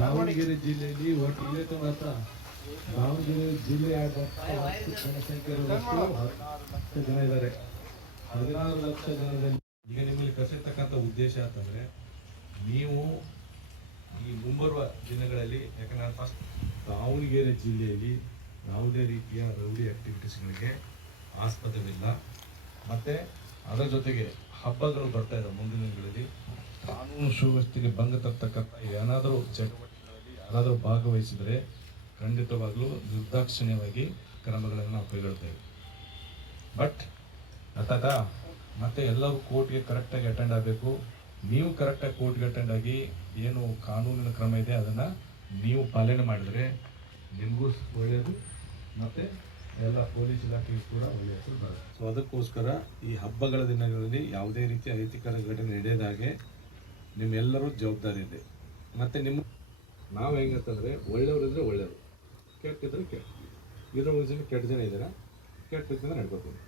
ದಾವಣಗೆರೆ ಜಿಲ್ಲೆಯಲ್ಲಿ ಒಟ್ಟು ದಾವಣಗೆರೆ ಜಿಲ್ಲೆಯಾದ್ಯಂತ ಜನಸಂಖ್ಯೆ 16 ಜನ ಇದ್ದಾರೆ. 16 ಲಕ್ಷ ಜನದಲ್ಲಿ ಈಗ ನಿಮ್ಮಲ್ಲಿ ಕರೆಸಿರ್ತಕ್ಕಂಥ ಉದ್ದೇಶ ಅಂತಂದ್ರೆ ನೀವು ಈ ಮುಂಬರುವ ದಿನಗಳಲ್ಲಿ, ಯಾಕಂದ್ರೆ ಫಸ್ಟ್ ದಾವಣಗೆರೆ ಜಿಲ್ಲೆಯಲ್ಲಿ ಯಾವುದೇ ರೀತಿಯ ರೌಡಿ ಆಕ್ಟಿವಿಟೀಸ್ಗಳಿಗೆ ಆಸ್ಪದವಿಲ್ಲ. ಮತ್ತು ಅದರ ಜೊತೆಗೆ ಹಬ್ಬಗಳು ಬರ್ತಾ ಇದ್ದಾವೆ. ಮುಂದಿನ ದಿನಗಳಲ್ಲಿ ಕಾನೂನು ಸುವ್ಯವಸ್ಥೆಗೆ ಭಂಗ ತರ್ತಕ್ಕಂಥ ಏನಾದರೂ ಚಟುವಟಿಕೆಗಳಲ್ಲಿ ಯಾರಾದರೂ ಭಾಗವಹಿಸಿದರೆ ಖಂಡಿತವಾಗ್ಲೂ ನಿರ್ದಾಕ್ಷಿಣ್ಯವಾಗಿ ಕ್ರಮಗಳನ್ನು ನಾವು ಕೈಗೊಳ್ತೇವೆ. ಬಟ್ ಮತ್ತೆ ಎಲ್ಲರೂ ಕೋರ್ಟ್ಗೆ ಕರೆಕ್ಟಾಗಿ ಅಟೆಂಡ್ ಆಗಬೇಕು. ನೀವು ಕರೆಕ್ಟಾಗಿ ಕೋರ್ಟ್ಗೆ ಅಟೆಂಡ್ ಆಗಿ ಏನು ಕಾನೂನಿನ ಕ್ರಮ ಇದೆ ಅದನ್ನು ನೀವು ಪಾಲನೆ ಮಾಡಿದರೆ ನಿಮಗೂ ಒಳ್ಳೆಯದು, ಮತ್ತು ಎಲ್ಲ ಪೊಲೀಸ್ ಇಲಾಖೆಗೂ ಕೂಡ ಒಳ್ಳೆಯ ಹೆಸರು ಬರುತ್ತೆ. ಸೊ ಅದಕ್ಕೋಸ್ಕರ ಈ ಹಬ್ಬಗಳ ದಿನಗಳಲ್ಲಿ ಯಾವುದೇ ರೀತಿಯ ಅಹಿತಕರ ಘಟನೆ ನಡೆಯದಾಗೆ ನಿಮ್ಮೆಲ್ಲರೂ ಜವಾಬ್ದಾರಿ ಇದೆ. ಮತ್ತು ನಾವು ಹೆಂಗಂತಂದರೆ ಒಳ್ಳೆಯವರಿದ್ದರೆ ಒಳ್ಳೆಯವರು, ಕೆಟ್ಟಿದ್ರೆ ಕೆಟ್ಟ. ಇರೋ ಜನ ಕೆಟ್ಟ ಜನ ಇದ್ದಾರೆ, ಕೆಟ್ಟಿದ್ದರೆ ನಡ್ಕೋತೀವಿ.